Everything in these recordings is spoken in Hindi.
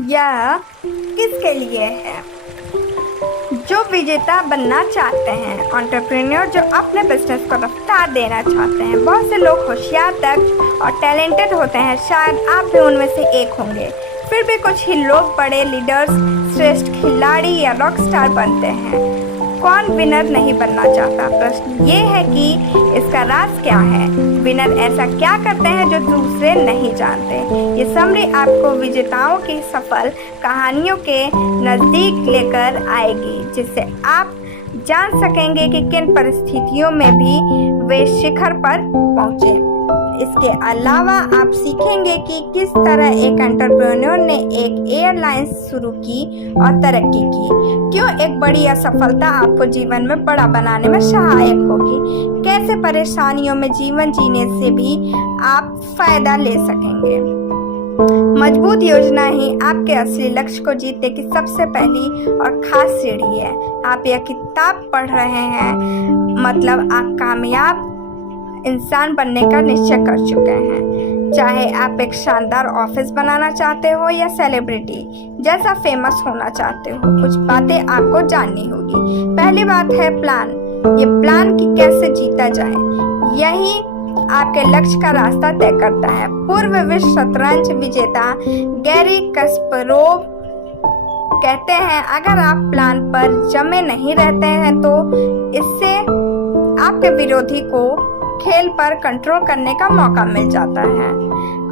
यह किसके लिए है? जो विजेता बनना चाहते हैं, एंटरप्रेन्योर जो अपने बिजनेस को रफ्तार देना चाहते हैं। बहुत से लोग होशियार, दक्ष और टैलेंटेड होते हैं, शायद आप भी उनमें से एक होंगे। फिर भी कुछ ही लोग बड़े लीडर्स, श्रेष्ठ खिलाड़ी या रॉक स्टार बनते हैं। कौन विनर नहीं बनना चाहता? प्रश्न ये है कि इसका राज क्या है। विनर ऐसा क्या करते हैं जो दूसरे नहीं जानते। ये समरी आपको विजेताओं की सफल कहानियों के नज़दीक लेकर आएगी, जिससे आप जान सकेंगे कि किन परिस्थितियों में भी वे शिखर पर पहुंचे। इसके अलावा आप सीखेंगे कि किस तरह एक एंटरप्रेन्योर ने एक एयरलाइंस शुरू की और तरक्की की। क्यों एक बड़ी असफलता आपको जीवन में बड़ा बनाने में सहायक होगी। कैसे परेशानियों में जीवन जीने से भी आप फायदा ले सकेंगे। मजबूत योजना ही आपके असली लक्ष्य को जीतने की सबसे पहली और खास सीढ़ी है। आप यह किताब पढ़ रहे हैं, मतलब आप कामयाब इंसान बनने का निश्चय कर चुके हैं। चाहे आप एक शानदार ऑफिस बनाना चाहते हो या सेलिब्रिटी जैसा फेमस होना चाहते हो, कुछ बातें आपको जाननी होगी। पहली बात है प्लान। ये प्लान कि कैसे जीता जाए, यही आपके लक्ष्य का रास्ता तय करता है। पूर्व विश्व शतरंज विजेता गैरी कस्परोव कहते हैं, अगर आप प्लान पर जमे नहीं रहते हैं तो इससे आपके विरोधी को खेल पर कंट्रोल करने का मौका मिल जाता है।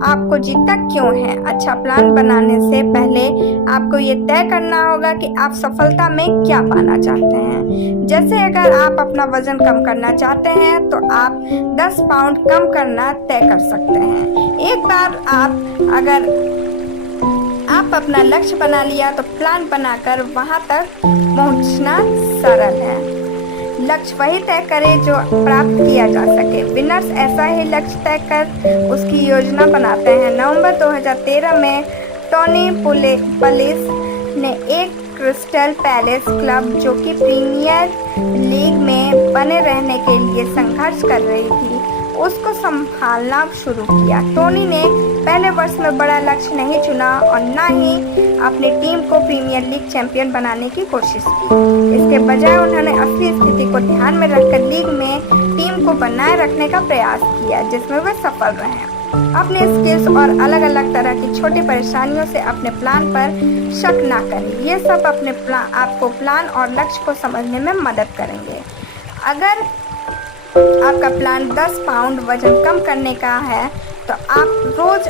आपको जीतना क्यों है? अच्छा प्लान बनाने से पहले आपको ये तय करना होगा कि आप सफलता में क्या पाना चाहते हैं। जैसे अगर आप अपना वजन कम करना चाहते हैं तो आप 10 पाउंड कम करना तय कर सकते हैं। एक बार अगर आप अपना लक्ष्य बना लिया तो प्लान बनाकर वहां तक पहुंचना सरल है। लक्ष्य वही तय करें जो प्राप्त किया जा सके। विनर्स ऐसा ही लक्ष्य तय कर उसकी योजना बनाते हैं। नवंबर 2013 में टोनी पुलिस ने एक क्रिस्टल पैलेस क्लब, जो कि प्रीमियर लीग में बने रहने के लिए संघर्ष कर रही थी, उसको संभालना शुरू किया। टोनी ने पहले वर्ष में बड़ा लक्ष्य नहीं चुना और न ही अपनी टीम को प्रीमियर लीग चैंपियन बनाने की कोशिश की। इसके बजाय उन्होंने असली स्थिति को ध्यान में रखकर लीग में टीम को बनाए रखने का प्रयास किया, जिसमें वे सफल रहे। अपने स्किल्स और अलग अलग तरह की छोटी परेशानियों से अपने प्लान पर शक ना करें। ये सब आपको प्लान और लक्ष्य को समझने में मदद करेंगे। अगर आपका प्लान 10 पाउंड वजन कम करने का है तो आप रोज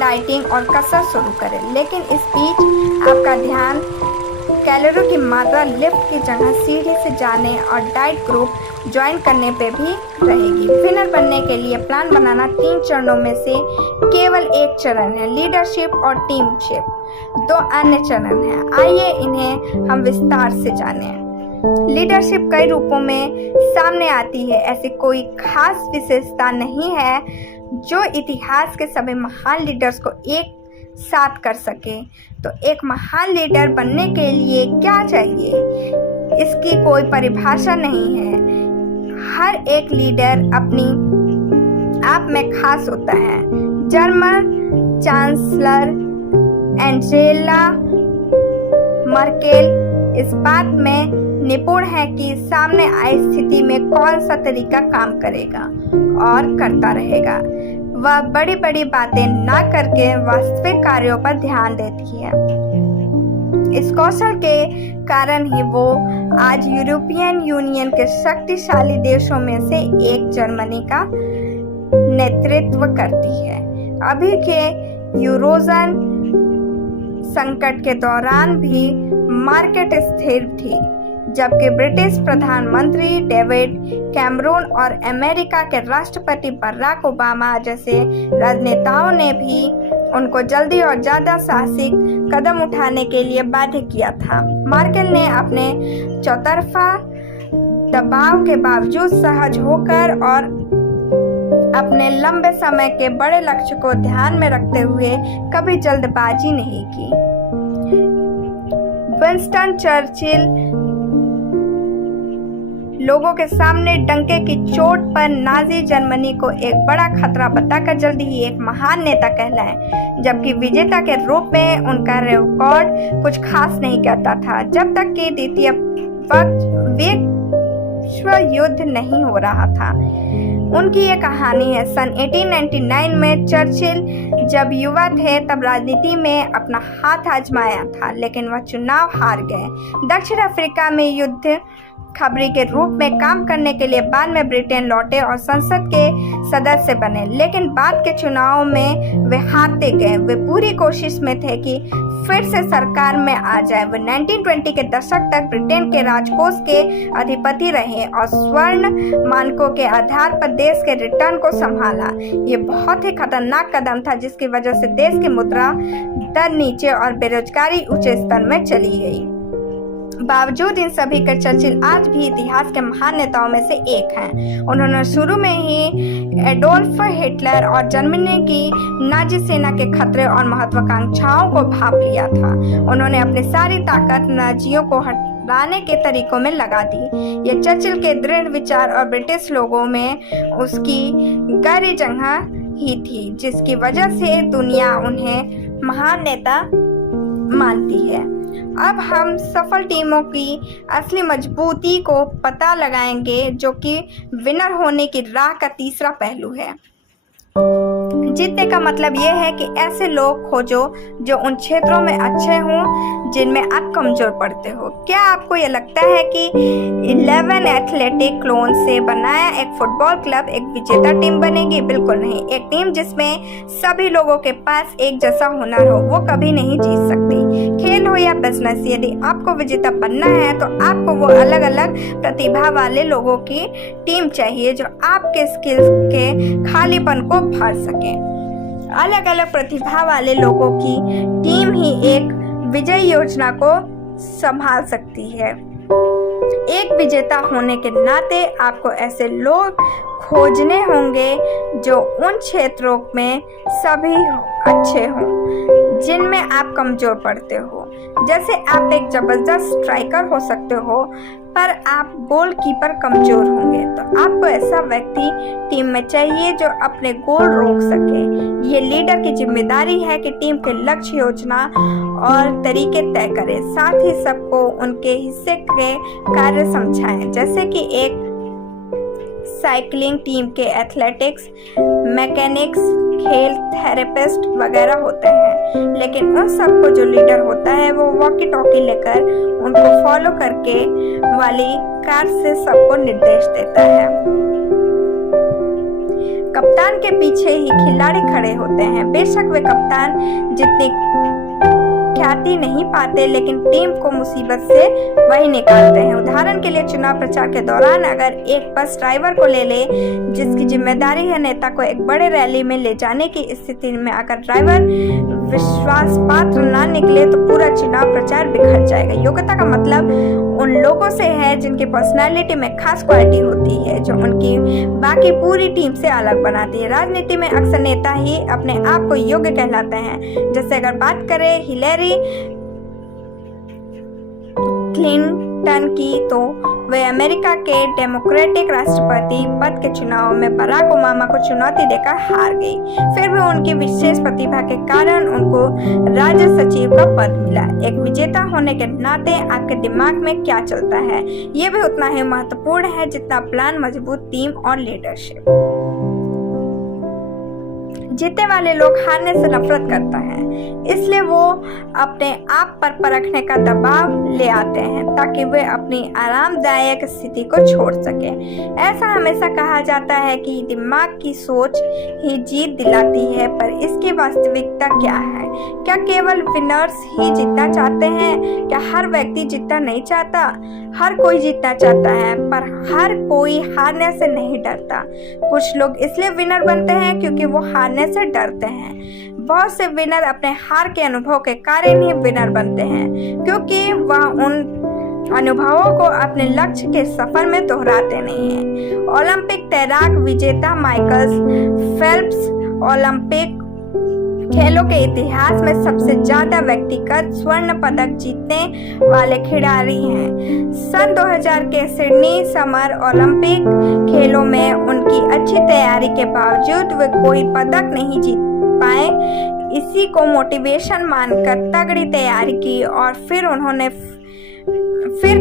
डाइटिंग और कसरत शुरू करें, लेकिन इस बीच आपका ध्यान कैलोरी की मात्रा लिफ्ट की जगह सीढ़ी से जाने और डाइट ग्रुप ज्वाइन करने पे भी रहेगी। विनर बनने के लिए प्लान बनाना 3 चरणों में से केवल एक चरण है, लीडरशिप और टीमशिप। 2 अन्य चरण हैं, आइए इन्हें हम विस्तार से जानें। लीडरशिप कई रूपों में सामने आती है। ऐसी कोई खास विशेषता नहीं है जो इतिहास के सभी महान लीडर्स को एक साथ कर सके। तो एक महान लीडर बनने के लिए क्या चाहिए, इसकी कोई परिभाषा नहीं है। हर एक लीडर अपनी आप में खास होता है। जर्मन चांसलर एंजेला मर्केल इस बात में निपुण है कि सामने आई स्थिति में कौन सा तरीका काम करेगा और करता रहेगा। वह बड़ी बड़ी बातें ना करके वास्तविक कार्यों पर ध्यान देती है। इस कौशल के कारण ही वो आज यूरोपियन यूनियन के शक्तिशाली देशों में से एक जर्मनी का नेतृत्व करती है। अभी के यूरोजन संकट के दौरान भी मार्केट स्थिर थी, जबकि ब्रिटिश प्रधानमंत्री डेविड कैमरून और अमेरिका के राष्ट्रपति बराक ओबामा जैसे राजनेताओं ने भी उनको जल्दी और ज्यादा साहसिक कदम उठाने के लिए बाध्य किया था। मार्केल ने अपने चौतरफा दबाव के बावजूद सहज होकर और अपने लंबे समय के बड़े लक्ष्य को ध्यान में रखते हुए कभी जल्दबाजी नहीं की। विंस्टन चर्चिल लोगों के सामने डंके की चोट पर नाजी जर्मनी को एक बड़ा खतरा बताकर जल्दी ही एक महान नेता कहलाए, जबकि विजेता के रूप में उनका रिकॉर्ड कुछ खास नहीं करता था जब तक कि द्वितीय विश्व युद्ध नहीं हो रहा था। उनकी ये कहानी है। सन 1899 में चर्चिल जब युवा थे तब राजनीति में अपना हाथ आजमाया था, लेकिन वह चुनाव हार गए। दक्षिण अफ्रीका में युद्ध खबरी के रूप में काम करने के लिए बाद में ब्रिटेन लौटे और संसद के सदस्य बने, लेकिन बाद के चुनाव में वे हारते गए। वे पूरी कोशिश में थे कि फिर से सरकार में आ जाए। वे 1920 के दशक तक ब्रिटेन के राजकोष के अधिपति रहे और स्वर्ण मानकों के आधार पर देश के रिटर्न को संभाला। ये बहुत ही खतरनाक कदम था जिसकी वजह से देश की मुद्रा दर नीचे और बेरोजगारी ऊंचे स्तर में चली गई। बावजूद इन सभी के चर्चिल आज भी इतिहास के महान नेताओं में से एक हैं। उन्होंने शुरू में ही एडोल्फ हिटलर और जर्मनी की नाजी सेना के खतरे और महत्वाकांक्षाओं को भांप लिया था। उन्होंने अपनी सारी ताकत नाजियों को हटाने के तरीकों में लगा दी। ये चर्चिल के दृढ़ विचार और ब्रिटिश लोगों में उसकी गहरी जगह ही थी, जिसकी वजह से दुनिया उन्हें महान नेता मानती है। अब हम सफल टीमों की असली मजबूती को पता लगाएंगे, जो कि विनर होने की राह का तीसरा पहलू है। जीतने का मतलब यह है कि ऐसे लोग खोजो जो उन क्षेत्रों में अच्छे हों जिनमें आप कमजोर पड़ते हो। क्या आपको यह लगता है कि 11 एथलेटिक क्लोन से बनाया एक फुटबॉल क्लब एक विजेता टीम बनेगी? बिल्कुल नहीं। एक टीम जिसमें सभी लोगों के पास एक जैसा हुनर हो वो कभी नहीं जीत सकती। खेल हो या बिजनेस, यदि आपको विजेता बनना है तो आपको वो अलग अलग प्रतिभा वाले लोगों की टीम चाहिए जो आपके स्किल्स के खालीपन को भर सके। अलग अलग प्रतिभा वाले लोगों की टीम ही एक विजय योजना को संभाल सकती है। एक विजेता होने के नाते आपको ऐसे लोग खोजने होंगे जो उन क्षेत्रों में सभी अच्छे हों जिनमें आप कमजोर पड़ते हो। जैसे आप एक जबरदस्त स्ट्राइकर हो सकते हो पर आप गोलकीपर कमजोर होंगे, तो आपको ऐसा व्यक्ति टीम में चाहिए जो अपने गोल रोक सके। ये लीडर की जिम्मेदारी है कि टीम के लक्ष्य, योजना और तरीके तय करे, साथ ही सबको उनके हिस्से के कार्य समझाएं। जैसे कि एक साइकिलिंग टीम के एथलेटिक्स, मैकेनिक्स, खेल थेरेपिस्ट वगैरह होते हैं, लेकिन उन सबको जो लीडर होता है वो वॉकी टॉकी लेकर उनको फॉलो करके वाली कार से सबको निर्देश देता है। कप्तान के पीछे ही खिलाड़ी खड़े होते हैं। बेशक वे कप्तान जितनी ख्याति नहीं पाते, लेकिन टीम को मुसीबत से वही निकालते हैं। उदाहरण के लिए चुनाव प्रचार के दौरान अगर एक बस ड्राइवर को ले ले जिसकी जिम्मेदारी है नेता को एक बड़े रैली में ले जाने की स्थिति में अगर ड्राइवर विश्वास पात्र ना निकले तो पूरा चुनाव प्रचार बिखर जाएगा। योग्यता का मतलब उन लोगों से है जिनकी पर्सनालिटी में खास क्वालिटी होती है जो उनकी बाकी पूरी टीम से अलग बनाती है। राजनीति में अक्सर नेता ही अपने आप को योग्य कहलाते हैं। जैसे अगर बात करें हिलेरी क्लिंटन की, तो वे अमेरिका के डेमोक्रेटिक राष्ट्रपति पद के चुनाव में बराक ओबामा को चुनौती देकर हार गई। फिर भी उनकी विशेष प्रतिभा के कारण उनको राज्य सचिव का पद मिला। एक विजेता होने के नाते आपके दिमाग में क्या चलता है ये भी उतना ही महत्वपूर्ण है जितना प्लान, मजबूत टीम और लीडरशिप। जीतने वाले लोग हारने से नफरत करता है, इसलिए वो अपने आप पर परखने का दबाव ले आते हैं ताकि वे अपनी आरामदायक स्थिति को छोड़ सके। ऐसा हमेशा कहा जाता है कि दिमाग की सोच ही जीत दिलाती है, पर इसकी वास्तविकता क्या है? क्या केवल विनर्स ही जीतना चाहते हैं? क्या हर व्यक्ति जीतना नहीं चाहता? हर कोई जीतना चाहता है, पर हर कोई हारने से नहीं डरता। कुछ लोग इसलिए विनर बनते हैं क्योंकि वो हारने से डरते हैं। बहुत से विनर अपने हार के अनुभव के कारण ही विनर बनते हैं, क्योंकि वह उन अनुभवों को अपने लक्ष्य के सफर में दोहराते नहीं हैं। ओलंपिक तैराक विजेता माइकल फेल्प्स ओलंपिक खेलों के इतिहास में सबसे ज्यादा व्यक्तिगत स्वर्ण पदक जीतने वाले खिलाड़ी हैं। सन 2000 के सिडनी समर ओलंपिक खेलों में उनकी अच्छी तैयारी के बावजूद वे कोई पदक नहीं जीत पाए। इसी को मोटिवेशन मानकर तगड़ी तैयारी की और फिर उन्होंने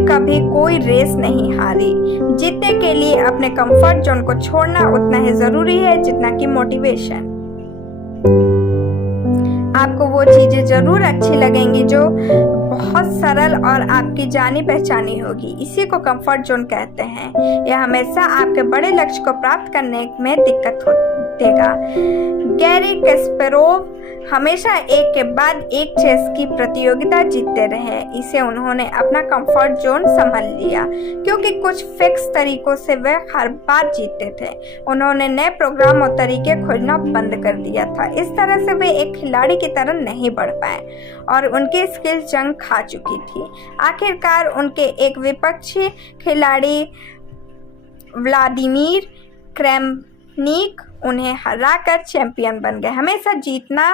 कभी कोई रेस नहीं हारी। जीतने के लिए अपने कंफर्ट जोन को छोड़ना उतना ही जरूरी है जितना कि मोटिवेशन। आपको वो चीजें जरूर अच्छी लगेंगी जो बहुत सरल और आपकी जानी पहचानी होगी। इसी को कंफर्ट जोन कहते हैं। यह हमेशा आपके बड़े लक्ष्य को प्राप्त करने में दिक्कत देगा। गैरी कैस्परोव हमेशा एक के बाद एक चेस की प्रतियोगिता जीतते रहे। इसे उन्होंने अपना कंफर्ट जोन समझ लिया क्योंकि कुछ फिक्स तरीकों से वे हर बार जीतते थे। उन्होंने नए प्रोग्राम और तरीके खोजना बंद कर दिया था। इस तरह से वे एक खिलाड़ी की तरह नहीं बढ़ पाए और उनकी स्किल जंग खा चुकी थी। आखिरकार उनके एक विपक्षी खिलाड़ी व्लादिमीर क्रेमनिक उन्हें हराकर चैंपियन बन गए। हमेशा जीतना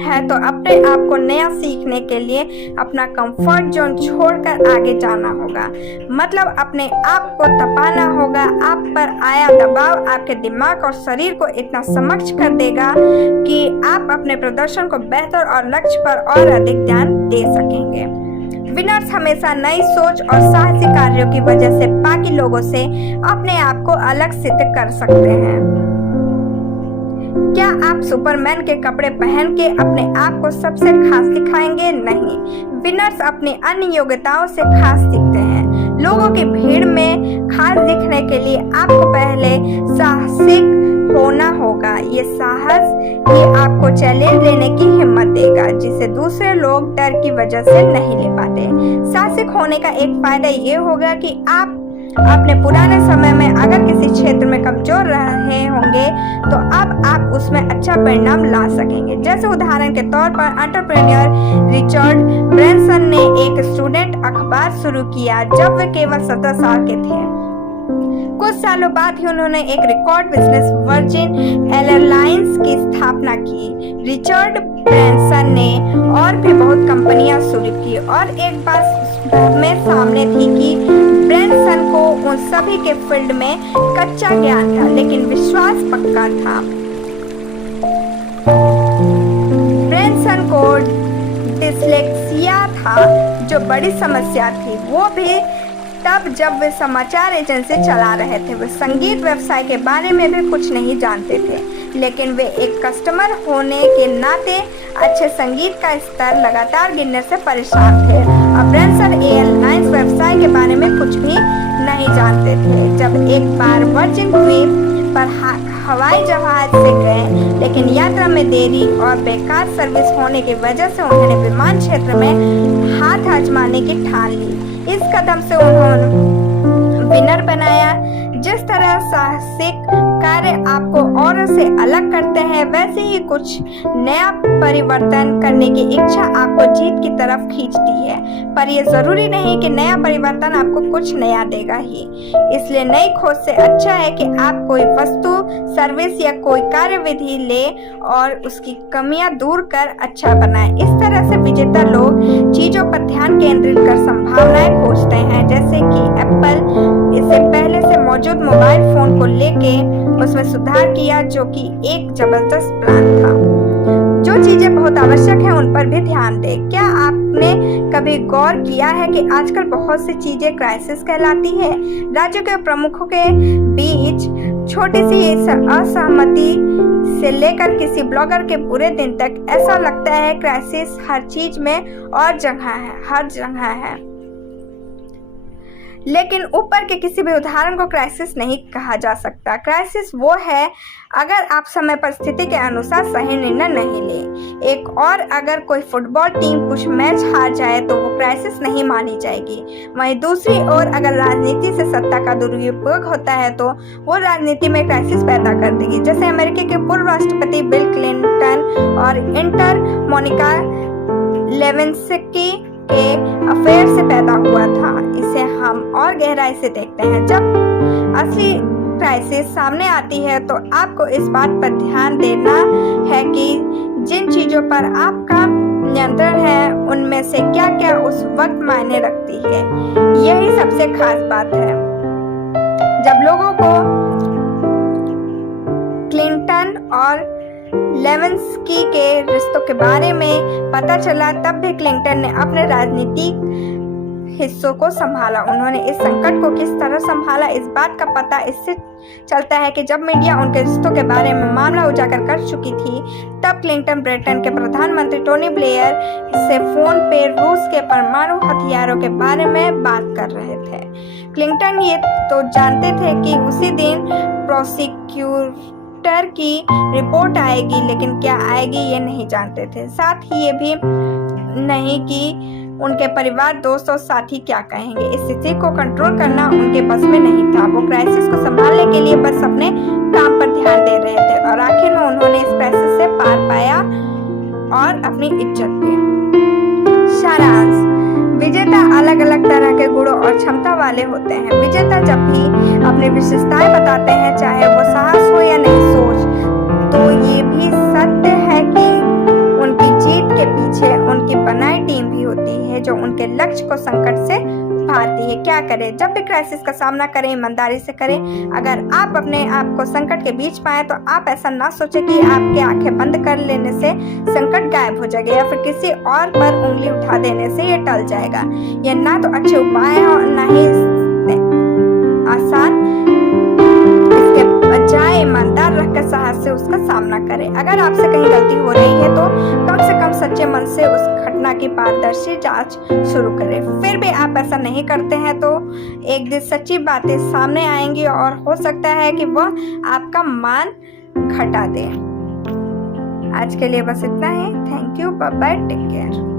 है तो अपने आप को नया सीखने के लिए अपना कंफर्ट जोन छोड़कर आगे जाना होगा। मतलब अपने आप को तपाना होगा। आप पर आया दबाव आपके दिमाग और शरीर को इतना सक्षम कर देगा कि आप अपने प्रदर्शन को बेहतर और लक्ष्य पर और अधिक ध्यान दे सकेंगे। विनर्स हमेशा नई सोच और साहसी कार्यों की वजह से बाकी लोगों से अपने आप को अलग सिद्ध कर सकते हैं। क्या आप सुपरमैन के कपड़े पहन के अपने आप को सबसे खास दिखाएंगे? नहीं। विनर्स अपनी अन्य योग्यताओं से खास दिखते हैं। लोगों की भीड़ में खास दिखने के लिए आपको पहले साहसिक होना होगा। ये साहस ही आपको चैलेंज लेने की हिम्मत देगा जिसे दूसरे लोग डर की वजह से नहीं ले पाते। साहसिक होने का एक फायदा ये होगा कि आप अपने पुराने समय में अगर किसी क्षेत्र में कमजोर रहे होंगे तो अब आप उसमें अच्छा परिणाम ला सकेंगे। जैसे उदाहरण के तौर पर एंटरप्रेन्योर रिचर्ड ब्रैंसन ने एक स्टूडेंट अखबार शुरू किया जब वे केवल 17 साल के थे। कुछ सालों बाद ही उन्होंने एक रिकॉर्ड बिजनेस वर्जिन एयरलाइंस की स्थापना की। रिचर्ड ब्रैंसन ने और भी बहुत कंपनियां शुरू की और एक बात में सामने थी कि ब्रैंसन को उन सभी के फील्ड में कच्चा ज्ञान था लेकिन विश्वास पक्का था। ब्रैंसन को डिस्लेक्सिया था जो बड़ी समस्या थी। वो भी तब जब वे समाचार एजेंसी चला रहे थे। वे संगीत व्यवसाय के बारे में भी कुछ नहीं जानते थे लेकिन वे एक कस्टमर होने के नाते अच्छे संगीत का स्तर लगातार गिरने से परेशान थे। अब ब्रैंसन एयरलाइंस व्यवसाय के बारे में कुछ भी नहीं जानते थे। जब एक बार वर्जिन द्वीप पर हवाई जहाज से गए लेकिन यात्रा में देरी और बेकार सर्विस होने की वजह से उन्होंने विमान क्षेत्र में हाथ आजमाने की ठान ली। इस कदम से उन्होंने विनर बनाया। जिस तरह साहसिक कार्य आपको औरों से अलग करते हैं वैसे ही कुछ नया परिवर्तन करने की इच्छा आपको जीत की तरफ खींचती है। पर यह जरूरी नहीं कि नया परिवर्तन आपको कुछ नया देगा ही। इसलिए नई खोज से अच्छा है कि आप कोई वस्तु, सर्विस या कोई कार्यविधि ले और उसकी कमियां दूर कर अच्छा बनाएं। इस तरह से विजेता लोग चीजों पर ध्यान केंद्रित कर संभावनाएं खोजते हैं। जैसे कि एप्पल इससे पहले से मौजूद मोबाइल फोन को लेके उसमें सुधार किया जो कि एक जबरदस्त प्लान था। जो चीजें बहुत आवश्यक हैं उन पर भी ध्यान दें। क्या आपने कभी गौर किया है कि आजकल बहुत सी चीजें क्राइसिस कहलाती है? राज्यों के प्रमुखों के बीच छोटी सी असहमति से लेकर किसी ब्लॉगर के बुरे दिन तक ऐसा लगता है क्राइसिस हर चीज में और हर जगह है। लेकिन ऊपर के किसी भी उदाहरण को क्राइसिस नहीं कहा जा सकता। क्राइसिस वो है अगर आप समय पर स्थिति के अनुसार सही निर्णय नहीं ले। एक और अगर कोई फुटबॉल टीम कुछ मैच हार जाए तो वो क्राइसिस नहीं मानी जाएगी। वहीं दूसरी ओर अगर राजनीति से सत्ता का दुरुपयोग होता है तो वो राजनीति में क्राइसिस पैदा कर देगी। जैसे अमेरिका के पूर्व राष्ट्रपति बिल क्लिंटन और इंटर मोनिका लेविंस्की के अफेयर से पैदा हुआ था। इसे हम और गहराई से देखते हैं। जब असली क्राइसिस सामने आती है तो आपको इस बात पर ध्यान देना है कि जिन चीज़ों पर आपका नियंत्रण है उनमें से क्या क्या उस वक्त मायने रखती है। यही सबसे खास बात है। जब लोगों को क्लिंटन और लेविन्स्की के रिश्तों के बारे में पता चला तब भी क्लिंटन ने अपने राजनीतिक हिस्सों को संभाला। उन्होंने इस संकट को किस तरह संभाला इस बात का पता इससे चलता है कि जब मीडिया उनके रिश्तों के बारे में मामला उजागर कर चुकी थी तब क्लिंटन ब्रिटेन के प्रधानमंत्री टोनी ब्लेयर से फोन पे रूस के परमाणु हथियारों के बारे में बात कर रहे थे। क्लिंटन ये तो जानते थे कि उसी दिन प्रोसिक्यूटर की रिपोर्ट आएगी, लेकिन क्या आएगी ये नहीं जानते थे। साथ ही ये भी नहीं कि उनके परिवार, दोस्त और साथी क्या कहेंगे। इस स्थिति को कंट्रोल करना उनके बस में नहीं था। वो क्राइसिस को संभालने के लिए बस अपने काम पर ध्यान दे रहे थे और आखिर में उन्होंने इस क्राइसिस से पार पाया और अपनी इज्जत भी। सारांश: विजेता अलग अलग तरह के गुणों और क्षमता वाले होते हैं। विजेता जब भी अपनी विशेषताएं बताते हैं, चाहे वो साहस हो या नहीं सोच, तो ये भी सत्य है कि उनकी जीत के पीछे उनकी बनाई टीम भी होती है जो उनके लक्ष्य को संकट से उभारती है। क्या करें? जब भी क्राइसिस का सामना करें, ईमानदारी से करें। अगर आप अपने आप को संकट के बीच पाएं तो आप ऐसा ना सोचें कि आपकी आंखें बंद कर लेने से संकट गायब हो जाएगा या फिर किसी और पर उंगली उठा देने से ये टल जाएगा। ये ना तो अच्छे उपाय हैं और ना ही आसान। इसके बजाय ईमानदार रहकर साहस से उसका सामना करें। अगर आपसे कहीं गलती हो रही है तो कम से कम सच्चे मन से उस घटना की पारदर्शी जांच शुरू करें। फिर भी आप ऐसा नहीं करते हैं तो एक दिन सच्ची बातें सामने आएंगी और हो सकता है कि वह आपका मान घटा दे। आज के लिए बस इतना ही। Thank you, bye bye, take care.